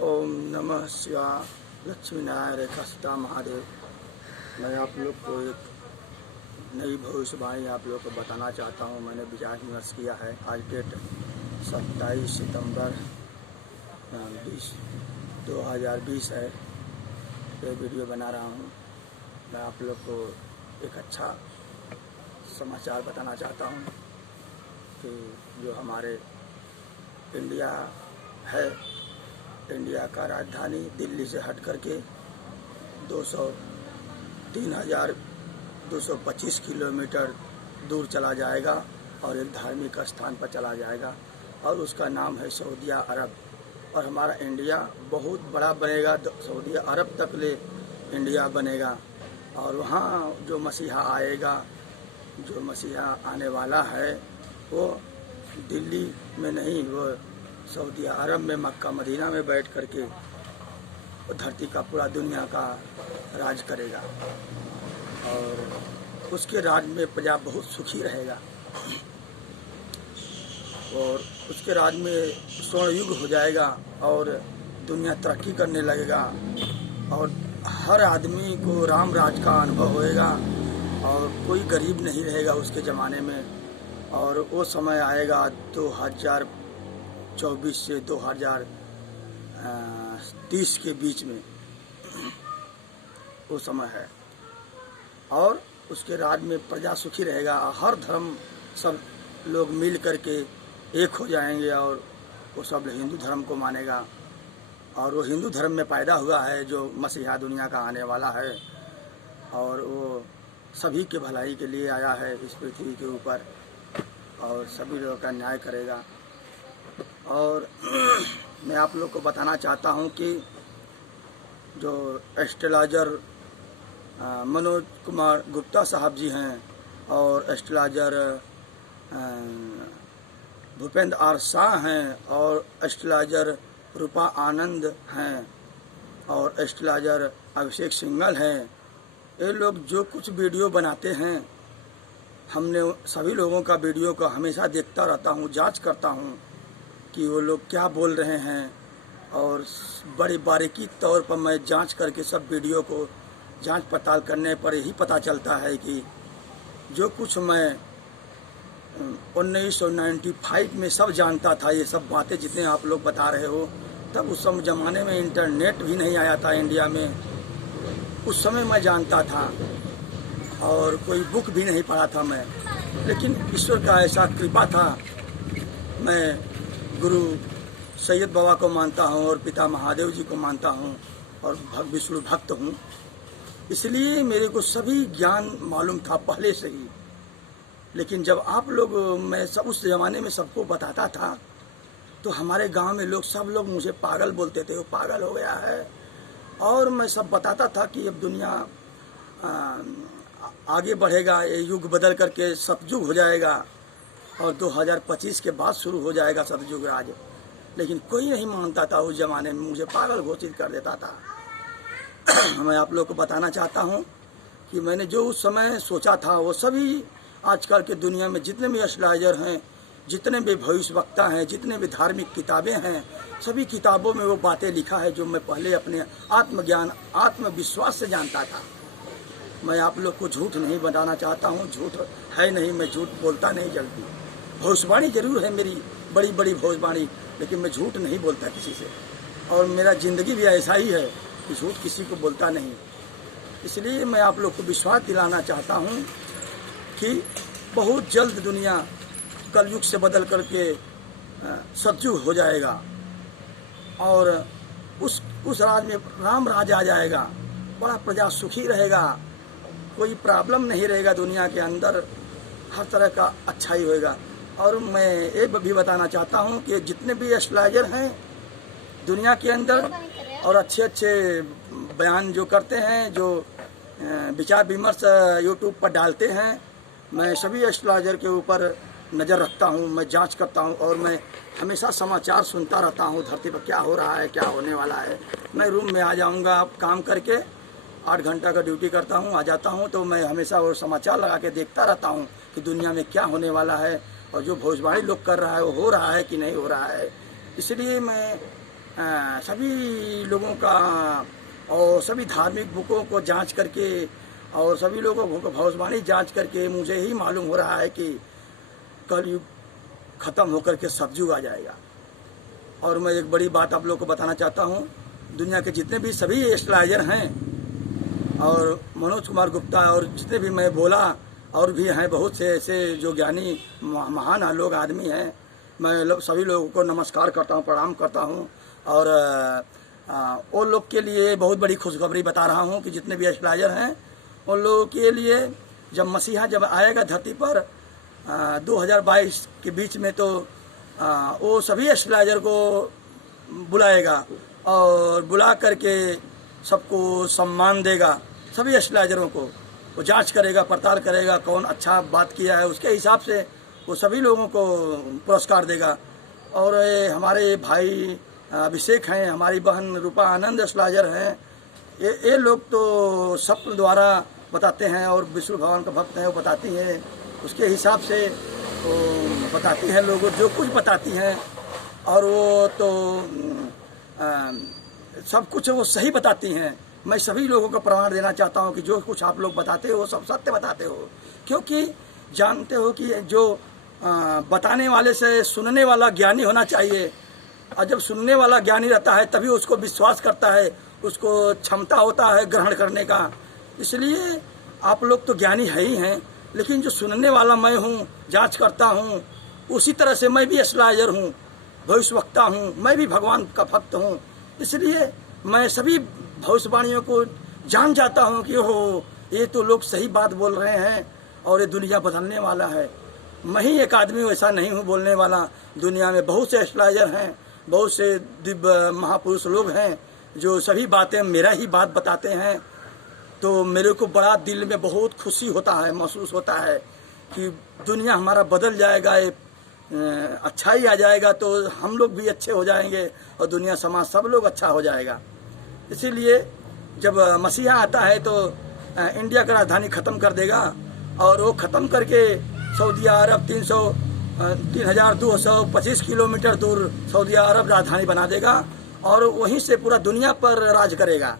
ओम नमः शिवाय। लक्ष्मी नारायण रेखा सीता महादेव। मैं आप लोग को एक नई भविष्यवाणी आप लोग को बताना चाहता हूँ। मैंने विचार विमर्श किया है। आज डेट 27 सितंबर 2020 है। ये वीडियो बना रहा हूँ। मैं आप लोग को एक अच्छा समाचार बताना चाहता हूँ कि जो हमारे इंडिया है, इंडिया का राजधानी दिल्ली से हट करके 3,225 किलोमीटर दूर चला जाएगा और एक धार्मिक स्थान पर चला जाएगा और उसका नाम है सऊदी अरब। और हमारा इंडिया बहुत बड़ा बनेगा, सऊदी अरब तक ले इंडिया बनेगा। और वहाँ जो मसीहा आएगा, जो मसीहा आने वाला है, वो दिल्ली में नहीं, वो सऊदी अरब में मक्का मदीना में बैठ करके धरती का पूरा दुनिया का राज करेगा और उसके राज में प्रजा बहुत सुखी रहेगा और उसके राज में स्वर्ण युग हो जाएगा और दुनिया तरक्की करने लगेगा और हर आदमी को राम राज का अनुभव होएगा और कोई गरीब नहीं रहेगा उसके ज़माने में। और वो समय आएगा 2024 से 2030 के बीच में वो समय है और उसके राज में प्रजा सुखी रहेगा। हर धर्म सब लोग मिल करके एक हो जाएंगे और वो सब हिंदू धर्म को मानेगा और वो हिंदू धर्म में पैदा हुआ है जो मसीहा दुनिया का आने वाला है और वो सभी के भलाई के लिए आया है इस पृथ्वी के ऊपर और सभी लोगों का न्याय करेगा। और मैं आप लोग को बताना चाहता हूं कि जो एस्ट्रोलॉजर मनोज कुमार गुप्ता साहब जी हैं और एस्ट्रोलॉजर भूपेंद्र आर शाह हैं और एस्ट्रोलॉजर रूपा आनंद हैं और एस्ट्रोलॉजर अभिषेक सिंघल हैं। ये लोग जो कुछ वीडियो बनाते हैं, हमने सभी लोगों का वीडियो को हमेशा देखता रहता हूँ, जांच करता हूँ कि वो लोग क्या बोल रहे हैं और बड़ी बारीकी तौर पर मैं जांच करके सब वीडियो को जांच पड़ताल करने पर यही पता चलता है कि जो कुछ मैं 1995 में सब जानता था, ये सब बातें जितने आप लोग बता रहे हो, तब उस समय ज़माने में इंटरनेट भी नहीं आया था इंडिया में। उस समय मैं जानता था और कोई बुक भी नहीं पढ़ा था मैं, लेकिन ईश्वर का ऐसा कृपा था। मैं गुरु सैयद बाबा को मानता हूँ और पिता महादेव जी को मानता हूँ और विष्णु भक्त हूँ, इसलिए मेरे को सभी ज्ञान मालूम था पहले से ही। लेकिन जब आप लोग, मैं सब उस ज़माने में सबको बताता था तो हमारे गांव में लोग, सब लोग मुझे पागल बोलते थे, वो पागल हो गया है। और मैं सब बताता था कि अब दुनिया आगे बढ़ेगा, ये युग बदल करके सतयुग हो जाएगा और 2025 के बाद शुरू हो जाएगा सतयुग राज। लेकिन कोई नहीं मानता था उस ज़माने में, मुझे पागल घोषित कर देता था। मैं आप लोग को बताना चाहता हूँ कि मैंने जो उस समय सोचा था वो सभी आजकल के दुनिया में जितने भी एस्ट्रोलॉजर हैं, जितने भी भविष्यवक्ता हैं, जितने भी धार्मिक किताबें हैं, सभी किताबों में वो बातें लिखा है जो मैं पहले अपने आत्मज्ञान आत्मविश्वास से जानता था। मैं आप लोग को झूठ नहीं बताना चाहता हूँ, झूठ है नहीं, मैं झूठ बोलता नहीं जल्दी। भविष्यवाणी जरूर है मेरी, बड़ी बड़ी भविष्यवाणी, लेकिन मैं झूठ नहीं बोलता किसी से और मेरा ज़िंदगी भी ऐसा ही है कि झूठ किसी को बोलता नहीं। इसलिए मैं आप लोग को विश्वास दिलाना चाहता हूँ कि बहुत जल्द दुनिया कलयुग से बदल करके सतयुग हो जाएगा और उस राज में राम राज आ जाएगा, बड़ा प्रजा सुखी रहेगा, कोई प्रॉब्लम नहीं रहेगा दुनिया के अंदर, हर तरह का अच्छाई होएगा। और मैं ये भी बताना चाहता हूँ कि जितने भी एस्ट्रोलॉजर हैं दुनिया के अंदर और अच्छे अच्छे बयान जो करते हैं, जो विचार विमर्श यूट्यूब पर डालते हैं, मैं सभी एस्ट्रोलॉजर के ऊपर नज़र रखता हूँ, मैं जांच करता हूँ और मैं हमेशा समाचार सुनता रहता हूँ, धरती पर क्या हो रहा है, क्या होने वाला है। मैं रूम में आ जाऊँगा, अब काम करके 8 घंटा का ड्यूटी करता हूँ, आ जाता हूँ तो मैं हमेशा वो समाचार लगा के देखता रहता हूँ कि दुनिया में क्या होने वाला है और जो भविष्यवाणी लोग कर रहा है वो हो रहा है कि नहीं हो रहा है। इसलिए मैं सभी लोगों का और सभी धार्मिक बुकों को जांच करके और सभी लोगों को भविष्यवाणी जांच करके मुझे ही मालूम हो रहा है कि कलयुग खत्म होकर के सतयुग आ जाएगा। और मैं एक बड़ी बात आप लोगों को बताना चाहता हूँ, दुनिया के जितने भी सभी एस्ट्रोलॉजर हैं और मनोज कुमार गुप्ता और जितने भी मैं बोला और भी हैं बहुत से ऐसे जो ज्ञानी महान लोग आदमी हैं, मैं सभी लोगों को नमस्कार करता हूँ, प्रणाम करता हूँ। और वो लोग के लिए बहुत बड़ी खुशखबरी बता रहा हूँ कि जितने भी एस्ट्रोलॉजर हैं उन लोगों के लिए जब मसीहा जब आएगा धरती पर 2022 के बीच में, तो वो सभी एस्ट्रोलॉजर को बुलाएगा और बुला करके सबको सम्मान देगा। सभी एस्ट्रोलॉजरों को वो जांच करेगा, पड़ताल करेगा, कौन अच्छा बात किया है उसके हिसाब से वो सभी लोगों को पुरस्कार देगा। और हमारे भाई अभिषेक हैं, हमारी बहन रूपा आनंद एस्ट्रोलॉजर हैं, ये लोग तो स्वप्न द्वारा बताते हैं और विष्णु भगवान का भक्त हैं, वो बताती हैं उसके हिसाब से वो बताती हैं, लोगों जो कुछ बताती हैं और वो तो सब कुछ वो सही बताती हैं। मैं सभी लोगों को प्रमाण देना चाहता हूँ कि जो कुछ आप लोग बताते हो सब सत्य बताते हो, क्योंकि जानते हो कि जो बताने वाले से सुनने वाला ज्ञानी होना चाहिए, और जब सुनने वाला ज्ञानी रहता है तभी उसको विश्वास करता है, उसको क्षमता होता है ग्रहण करने का। इसलिए आप लोग तो ज्ञानी है ही हैं, लेकिन जो सुनने वाला मैं हूँ, जांच करता हूँ, उसी तरह से मैं भी एस्ट्रोलॉजर हूँ, भविष्यवक्ता हूँ, मैं भी भगवान का भक्त हूँ। इसलिए मैं सभी भविष्यवाणियों को जान जाता हूँ कि हो ये तो लोग सही बात बोल रहे हैं और ये दुनिया बदलने वाला है। मैं ही एक आदमी ऐसा नहीं हूँ बोलने वाला, दुनिया में बहुत से एस्ट्रोलॉजर हैं, बहुत से दिव्य महापुरुष लोग हैं जो सभी बातें मेरा ही बात बताते हैं। तो मेरे को बड़ा दिल में बहुत खुशी होता है, महसूस होता है कि दुनिया हमारा बदल जाएगा, अच्छाई आ जाएगा तो हम लोग भी अच्छे हो जाएंगे और दुनिया समाज सब लोग अच्छा हो जाएगा। इसीलिए जब मसीहा आता है तो इंडिया का राजधानी ख़त्म कर देगा और वो ख़त्म करके सऊदी अरब 3225 किलोमीटर दूर सऊदी अरब राजधानी बना देगा और वहीं से पूरा दुनिया पर राज करेगा।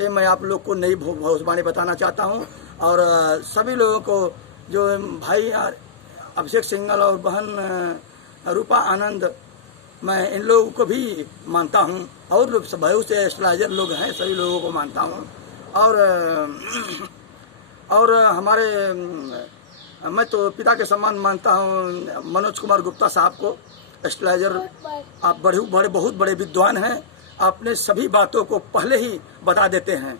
ये मैं आप लोग को नई भविष्यवाणी बताना चाहता हूँ। और सभी लोगों को जो भाई अभिषेक सिंघल और बहन रूपा आनंद, मैं इन लोगों को भी मानता हूँ और बहुत से एस्ट्रोलॉजर लोग हैं, सभी लोगों को मानता हूँ। और हमारे मैं तो पिता के समान मानता हूँ मनोज कुमार गुप्ता साहब को, एस्ट्रोलॉजर। आप बहुत बड़े विद्वान हैं, आपने सभी बातों को पहले ही बता देते हैं।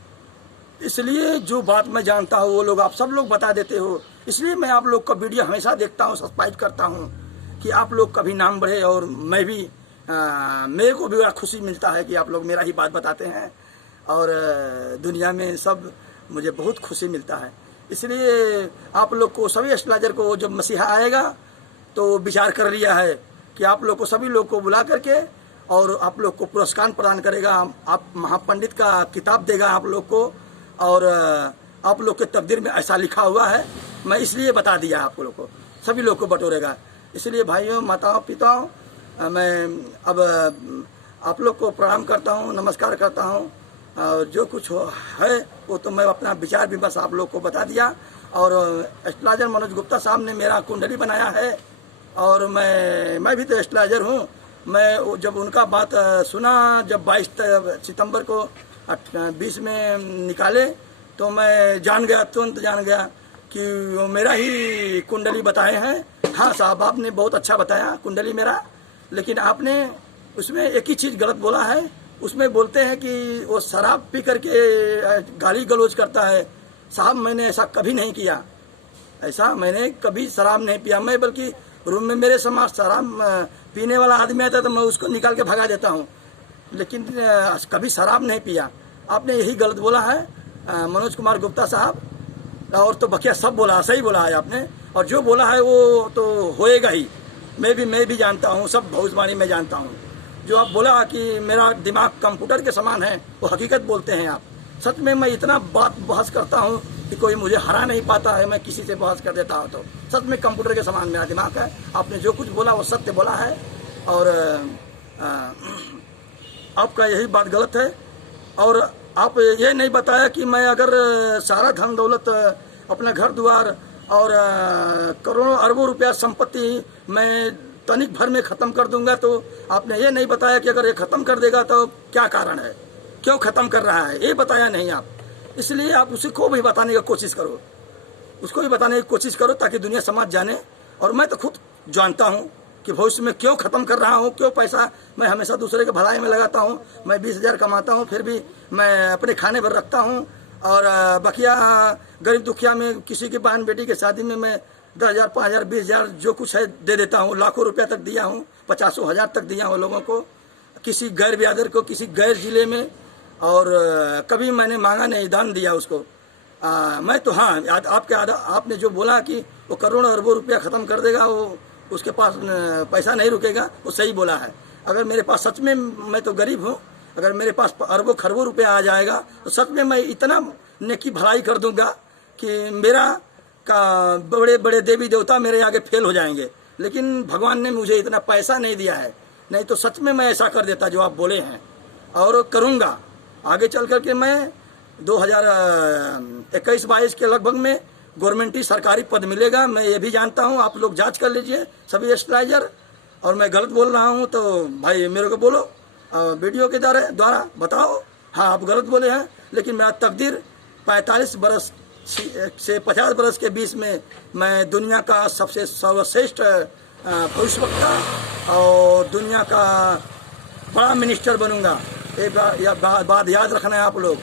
इसलिए जो बात मैं जानता हूँ वो लोग आप सब लोग बता देते हो। इसलिए मैं आप लोग का वीडियो हमेशा देखता हूँ, सब्सक्राइब करता हूँ कि आप लोग का भी नाम बढ़े और मैं भी मेरे को भी बड़ा खुशी मिलता है कि आप लोग मेरा ही बात बताते हैं और दुनिया में सब मुझे बहुत खुशी मिलता है। इसलिए आप लोग को सभी एस्ट्रोलॉजर को जब मसीहा आएगा तो विचार कर लिया है कि आप लोग को सभी लोग को बुला करके और आप लोग को पुरस्कार प्रदान करेगा, आप महापंडित का किताब देगा आप लोग को और आप लोग के तकदीर में ऐसा लिखा हुआ है। मैं इसलिए बता दिया आप लोग को, सभी लोग को बटोरेगा। इसलिए भाइयों, माताओं, पिताओं, मैं अब आप लोग को प्रणाम करता हूँ, नमस्कार करता हूँ और जो कुछ है वो तो मैं अपना विचार भी बस आप लोग को बता दिया। और एस्ट्रोलॉजर मनोज गुप्ता साहब ने मेरा कुंडली बनाया है और मैं भी तो एस्ट्रोलॉजर हूँ। मैं जब उनका बात सुना, जब 22 सितंबर को 20 में निकाले तो मैं जान गया, तुरंत जान गया कि वो मेरा ही कुंडली बताए हैं। हाँ साहब, आपने बहुत अच्छा बताया कुंडली मेरा, लेकिन आपने उसमें एक ही चीज़ गलत बोला है। उसमें बोलते हैं कि वो शराब पी करके गाली गलौज करता है। साहब, मैंने ऐसा कभी नहीं किया, ऐसा मैंने कभी शराब नहीं पिया। मैं बल्कि रूम में मेरे समाज शराब पीने वाला आदमी आता है तो मैं उसको निकाल के भगा देता हूँ, लेकिन कभी शराब नहीं पिया। आपने यही गलत बोला है मनोज कुमार गुप्ता साहब, और तो बकिया सब बोला, सही बोला है आपने। और जो बोला है वो तो होएगा ही, मैं भी जानता हूँ, सब भविष्यवाणी में जानता हूँ। जो आप बोला कि मेरा दिमाग कंप्यूटर के समान है, वो हकीकत बोलते हैं आप। सच में मैं इतना बात बहस करता हूँ कि कोई मुझे हरा नहीं पाता है। मैं किसी से बहस कर देता हूँ तो सच में कंप्यूटर के समान मेरा दिमाग है। आपने जो कुछ बोला वो सत्य बोला है। और आपका यही बात गलत है। और आप ये नहीं बताया कि मैं अगर सारा धन दौलत, अपना घर द्वार और करोड़ों अरबों रुपया संपत्ति मैं तनिक भर में ख़त्म कर दूंगा, तो आपने ये नहीं बताया कि अगर ये ख़त्म कर देगा तो क्या कारण है, क्यों ख़त्म कर रहा है, ये बताया नहीं आप। इसलिए आप उसी को भी बताने की कोशिश करो, उसको भी बताने की कोशिश करो ताकि दुनिया समाज जाने। और मैं तो खुद जानता हूँ कि भविष्य में क्यों ख़त्म कर रहा हूँ, क्यों पैसा मैं हमेशा दूसरे के भलाई में लगाता हूँ। मैं 20,000 कमाता हूँ, फिर भी मैं अपने खाने भर रखता हूँ, और बकिया गरीब दुखिया में किसी की बहन बेटी की शादी में मैं 10,000, 5,000, 20,000 जो कुछ है दे देता हूँ। लाखों रुपया तक दिया हूँ, 50,000 तक दिया हूँ लोगों को, किसी गैर बिरादर को, किसी गैर जिले में, और कभी मैंने मांगा नहीं, दान दिया उसको। मैं तो हाँ, आपने जो बोला कि वो करोड़ों अरबों रुपया ख़त्म कर देगा, वो उसके पास पैसा नहीं रुकेगा, वो सही बोला है। अगर मेरे पास सच में, मैं तो गरीब हूँ, अगर मेरे पास अरबों खरबों रुपया आ जाएगा तो सच में मैं इतना नेकी भलाई कर दूंगा कि मेरा का बड़े बड़े देवी देवता मेरे आगे फेल हो जाएंगे। लेकिन भगवान ने मुझे इतना पैसा नहीं दिया है, नहीं तो सच में मैं ऐसा कर देता जो आप बोले हैं, और करूँगा आगे चल करके। मैं 2021-22 के लगभग में गवर्नमेंटी सरकारी पद मिलेगा, मैं ये भी जानता हूँ। आप लोग जांच कर लीजिए सभी एस्ट्राइजर, और मैं गलत बोल रहा हूँ तो भाई मेरे को बोलो, वीडियो के द्वारा बताओ हाँ आप गलत बोले हैं। लेकिन मेरा तकदीर 45 बरस से 50 बरस के बीच में मैं दुनिया का सबसे सर्वश्रेष्ठ भविष्यवक्ता और दुनिया का बड़ा मिनिस्टर बनूंगा। एक बात याद रखना है आप लोग।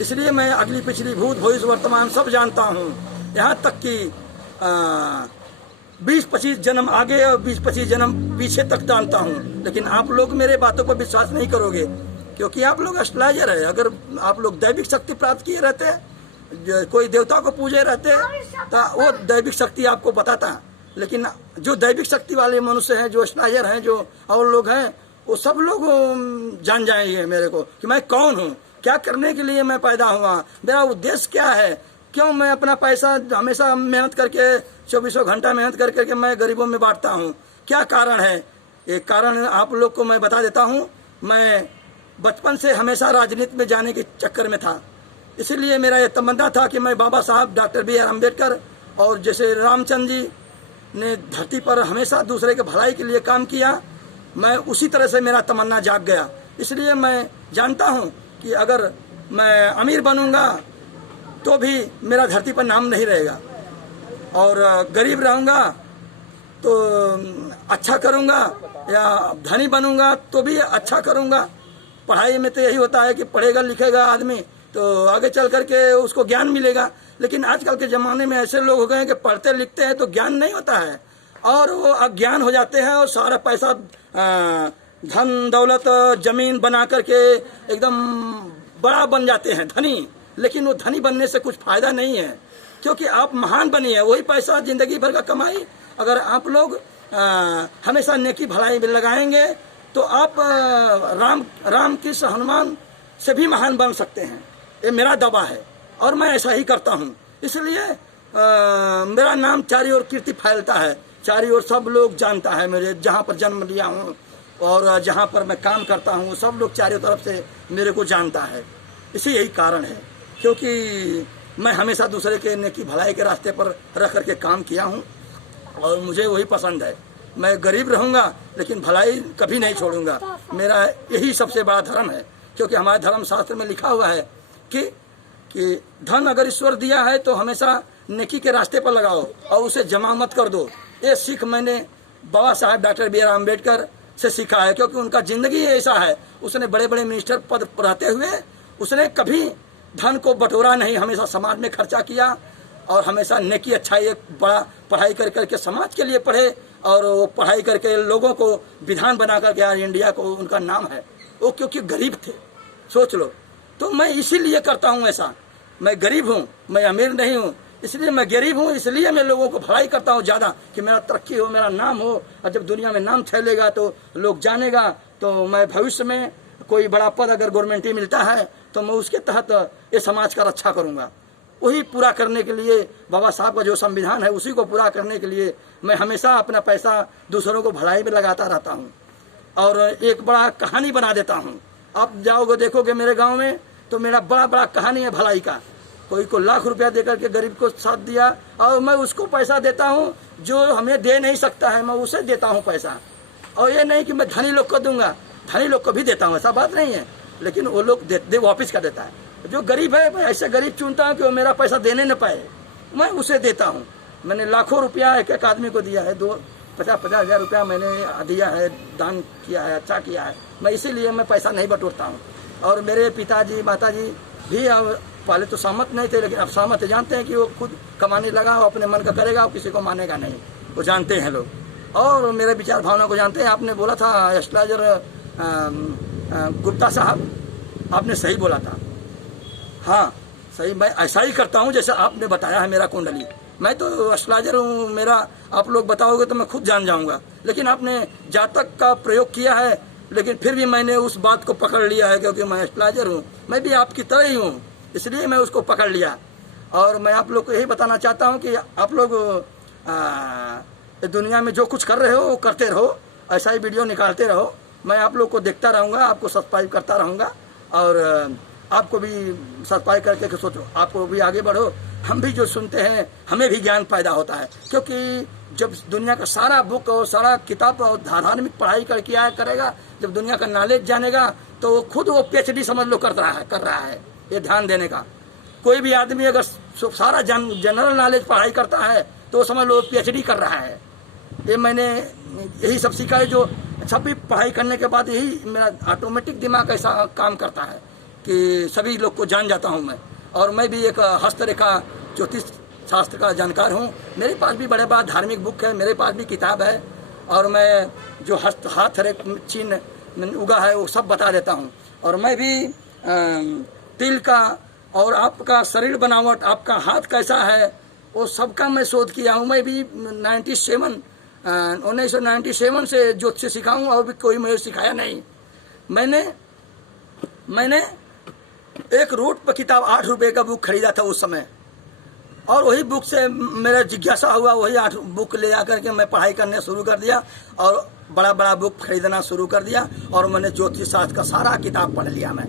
इसलिए मैं अगली पिछली भूत भविष्य वर्तमान सब जानता हूँ, यहाँ तक कि 20-25 जन्म आगे और 20-25 जन्म पीछे तक जानता हूँ। लेकिन आप लोग मेरे बातों पर विश्वास नहीं करोगे, क्योंकि आप लोग एस्ट्रोलॉजर है। अगर आप लोग दैविक शक्ति प्राप्त किए रहते, कोई देवता को पूजे रहते, तो वो दैविक शक्ति आपको बताता। लेकिन जो दैविक शक्ति वाले मनुष्य हैं, जो एस्ट्रोलॉजर हैं, जो और लोग हैं, वो सब लोग जान जाएंगे मेरे को कि मैं कौन हूँ, क्या करने के लिए मैं पैदा हुआ, मेरा उद्देश्य क्या है, क्यों मैं अपना पैसा हमेशा मेहनत करके 24 घंटा मेहनत करके मैं गरीबों में बांटता हूँ, क्या कारण है। एक कारण आप लोग को मैं बता देता हूँ। मैं बचपन से हमेशा राजनीति में जाने के चक्कर में था, इसीलिए मेरा ये तमन्ना था कि मैं बाबा साहब डॉक्टर बी आर अम्बेडकर और जैसे रामचंद्र जी ने धरती पर हमेशा दूसरे के भलाई के लिए काम किया, मैं उसी तरह से मेरा तमन्ना जाग गया। इसलिए मैं जानता हूँ कि अगर मैं अमीर बनूंगा तो भी मेरा धरती पर नाम नहीं रहेगा, और गरीब रहूंगा तो अच्छा करूंगा, या धनी बनूंगा तो भी अच्छा करूंगा। पढ़ाई में तो यही होता है कि पढ़ेगा लिखेगा आदमी तो आगे चल करके उसको ज्ञान मिलेगा। लेकिन आजकल के ज़माने में ऐसे लोग हो गए हैं कि पढ़ते लिखते हैं तो ज्ञान नहीं होता है, और वो अज्ञान हो जाते हैं और सारा पैसा धन दौलत जमीन बना करके एकदम बड़ा बन जाते हैं धनी। लेकिन वो धनी बनने से कुछ फायदा नहीं है, क्योंकि आप महान बनिए, वही पैसा जिंदगी भर का कमाई अगर आप लोग हमेशा नेकी भलाई में लगाएंगे तो आप राम कृष्ण हनुमान से भी महान बन सकते हैं। ये मेरा दावा है और मैं ऐसा ही करता हूँ। इसलिए मेरा नाम चारों ओर कीर्ति फैलता है, चारों ओर सब लोग जानता है मुझे, जहाँ पर जन्म लिया हूँ और जहाँ पर मैं काम करता हूँ सब लोग चारों तरफ से मेरे को जानता है। इसी यही कारण है, क्योंकि मैं हमेशा दूसरे के नेकी भलाई के रास्ते पर रख करके काम किया हूँ और मुझे वही पसंद है। मैं गरीब रहूँगा लेकिन भलाई कभी नहीं छोड़ूंगा। मेरा यही सबसे बड़ा धर्म है, क्योंकि हमारे धर्म शास्त्र में लिखा हुआ है कि धन अगर ईश्वर दिया है तो हमेशा नेकी के रास्ते पर लगाओ और उसे जमा मत कर दो। ये सीख मैंने बाबा साहब डॉक्टर बी आर अम्बेडकर से सीखा है, क्योंकि उनका जिंदगी ऐसा है। उसने बड़े बड़े मिनिस्टर पद रहते हुए उसने कभी धन को बटोरा नहीं, हमेशा समाज में खर्चा किया और हमेशा नेकी अच्छाई एक बड़ा पढ़ाई कर करके समाज के लिए पढ़े और वो पढ़ाई करके लोगों को विधान बना करके आज इंडिया को उनका नाम है। वो क्योंकि गरीब थे, सोच लो। तो मैं इसीलिए करता हूँ ऐसा। मैं गरीब हूँ, मैं अमीर नहीं हूँ, इसलिए मैं गरीब हूँ, इसलिए मैं लोगों को भलाई करता हूँ ज़्यादा कि मेरा तरक्की हो, मेरा नाम हो। और जब दुनिया में नाम फैलेगा तो लोग जानेगा, तो मैं भविष्य में कोई बड़ा पद अगर गवर्नमेंट मिलता है तो मैं उसके तहत ये समाज का रक्षा करूँगा। वही पूरा करने के लिए बाबा साहब का जो संविधान है उसी को पूरा करने के लिए मैं हमेशा अपना पैसा दूसरों को भलाई में लगाता रहता हूँ। और एक बड़ा कहानी बना देता हूँ आप जाओगे देखोगे मेरे गांव में तो मेरा बड़ा बड़ा कहानी है भलाई का। कोई को लाख रुपया देकर के गरीब को साथ दिया, और मैं उसको पैसा देता हूँ जो हमें दे नहीं सकता है, मैं उसे देता हूँ पैसा। और ये नहीं कि मैं धनी लोग को दूंगा, धनी लोग को भी देता हूँ, ऐसा बात नहीं है, लेकिन वो लोग दे वापिस कर देता है। जो गरीब है मैं ऐसे गरीब चुनता हूँ कि वो मेरा पैसा देने न पाए, मैं उसे देता हूँ। मैंने लाखों रुपया एक एक आदमी को दिया है, 50-50 हज़ार रुपया मैंने दिया है, दान किया है, अच्छा किया है। मैं इसीलिए मैं पैसा नहीं बटोरता हूँ। और मेरे पिताजी माताजी भी पहले तो सहमत नहीं थे, लेकिन अब सहमत जानते हैं कि वो खुद कमाने लगा, वो अपने मन का करेगा, वो किसी को मानेगा नहीं, वो जानते हैं लोग। और मेरे विचार भावना को जानते हैं। आपने बोला था एस्ट्रोलॉजर गुप्ता साहब, आपने सही बोला था। हाँ सही, मैं ऐसा ही करता हूँ जैसे आपने बताया है मेरा कुंडली। मैं तो एस्ट्रोलॉजर हूँ, मेरा आप लोग बताओगे तो मैं खुद जान जाऊँगा, लेकिन आपने जातक का प्रयोग किया है, लेकिन फिर भी मैंने उस बात को पकड़ लिया है, क्योंकि मैं एस्ट्रोलॉजर हूँ, मैं भी आपकी तरह ही हूँ, इसलिए मैं उसको पकड़ लिया। और मैं आप लोग को यही बताना चाहता हूँ कि आप लोग दुनिया में जो कुछ कर रहे हो वो करते रहो, ऐसा ही वीडियो निकालते रहो। मैं आप लोग को देखता रहूँगा, आपको सब्सक्राइब करता रहूँगा, और आपको भी सब्सक्राइब करके सोचो, आपको भी आगे बढ़ो। हम भी जो सुनते हैं हमें भी ज्ञान पैदा होता है, क्योंकि जब दुनिया का सारा बुक और सारा किताब और धार्मिक पढ़ाई करके आया करेगा, जब दुनिया का नॉलेज जानेगा तो वो खुद वो PhD समझ लो कर रहा है। ये ध्यान देने का, कोई भी आदमी अगर सारा जनरल नॉलेज पढ़ाई करता है तो वो समझ लो PhD कर रहा है। ये मैंने यही सब सीखा है, जो सब भी पढ़ाई करने के बाद यही मेरा ऑटोमेटिक दिमाग ऐसा काम करता है कि सभी लोग को जान जाता हूँ मैं। और मैं भी एक हस्तरेखा ज्योतिष शास्त्र का जानकार हूँ। मेरे पास भी बड़े बड़ा धार्मिक बुक है, मेरे पास भी किताब है, और मैं जो हाथ चिन्ह उगा है वो सब बता देता हूँ। और मैं भी तिल का और आपका शरीर बनावट, आपका हाथ कैसा है, वो सबका मैं शोध किया हूँ। मैं भी 1997 से ज्योतिष सिखाऊँ, और भी कोई मुझे सिखाया नहीं। मैंने एक रोड पर किताब 8 रुपये का बुक खरीदा था उस समय, और वही बुक से मेरा जिज्ञासा हुआ, वही 8 बुक ले आकर के मैं पढ़ाई करने शुरू कर दिया, और बड़ा बड़ा बुक खरीदना शुरू कर दिया, और मैंने ज्योतिष शास्त्र का सारा किताब पढ़ लिया मैं।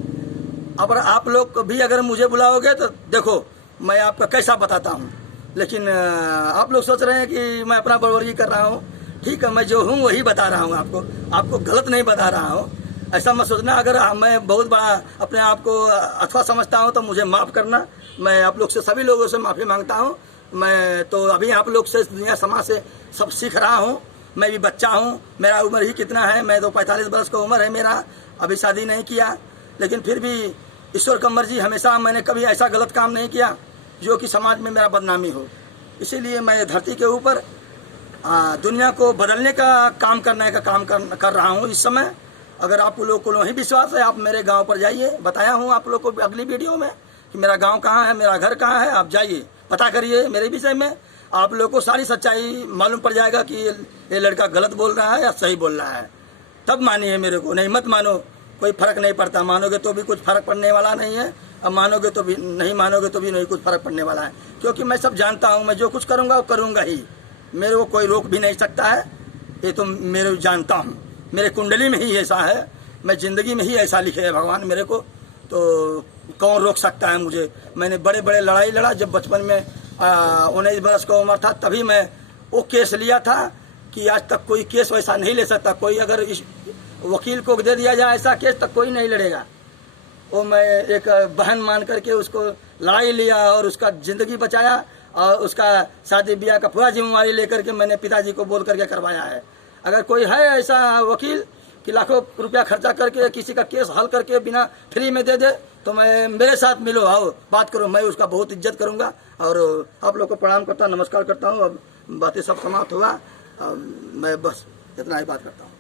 अब आप लोग भी अगर मुझे बुलाओगे तो देखो मैं आपका कैसा बताता हूँ, लेकिन आप लोग सोच रहे हैं कि मैं अपना बड़बड़ी कर रहा हूँ। ठीक है, मैं जो हूँ वही बता रहा हूँ आपको गलत नहीं बता रहा हूँ, ऐसा मत सोचना। अगर मैं बहुत बड़ा अपने आप को अथवा समझता हूँ तो मुझे माफ़ करना। मैं आप लोग से, सभी लोगों से माफ़ी मांगता हूँ। मैं तो अभी आप लोग से, दुनिया समाज से सब सीख रहा हूँ। मैं भी बच्चा हूँ, मेरा उम्र ही कितना है, मैं तो 45 वर्ष का उम्र है मेरा, अभी शादी नहीं किया, लेकिन फिर भी ईश्वर की मर्जी, हमेशा मैंने कभी ऐसा गलत काम नहीं किया जो कि समाज में मेरा बदनामी हो। इसीलिए मैं धरती के ऊपर दुनिया को बदलने का काम करने का काम कर रहा हूँ इस समय। अगर आप लोगों को नहीं विश्वास है, आप मेरे गांव पर जाइए, बताया हूँ आप लोग को अगली वीडियो में कि मेरा गांव कहाँ है, मेरा घर कहाँ है। आप जाइए, पता करिए मेरे विषय में, आप लोगों को सारी सच्चाई मालूम पड़ जाएगा कि ये लड़का गलत बोल रहा है या सही बोल रहा है। तब मानिए मेरे को, नहीं मत मानो, कोई फर्क नहीं पड़ता। मानोगे तो भी कुछ फर्क पड़ने वाला नहीं है, अब मानोगे तो भी नहीं, मानोगे तो भी नहीं कुछ फर्क पड़ने वाला है, क्योंकि मैं सब जानता हूँ। मैं जो कुछ करूँगा वो करूँगा ही, मेरे को कोई रोक भी नहीं सकता है। ये तो मेरे जानता हूँ, मेरे कुंडली में ही ऐसा है, मैं ज़िंदगी में ही ऐसा लिखे है भगवान मेरे को, तो कौन रोक सकता है मुझे। मैंने बड़े बड़े लड़ाई लड़ा, जब बचपन में 19 वर्ष का उम्र था, तभी मैं वो केस लिया था कि आज तक कोई केस वैसा नहीं ले सकता। कोई अगर इस वकील को दे दिया जाए ऐसा केस, तक कोई नहीं लड़ेगा। वो मैं एक बहन मान करके उसको लड़ाई लिया और उसका ज़िंदगी बचाया, और उसका शादी ब्याह का पूरा जिम्मेवारी लेकर के मैंने पिताजी को बोल करके करवाया है। अगर कोई है ऐसा वकील कि लाखों रुपया खर्चा करके किसी का केस हल करके बिना फ्री में दे दे, तो मैं मेरे साथ मिलो, आओ बात करो, मैं उसका बहुत इज्जत करूंगा। और आप लोग को प्रणाम करता हूँ, नमस्कार करता हूँ। अब बातें सब समाप्त हुआ, मैं बस इतना ही बात करता हूँ।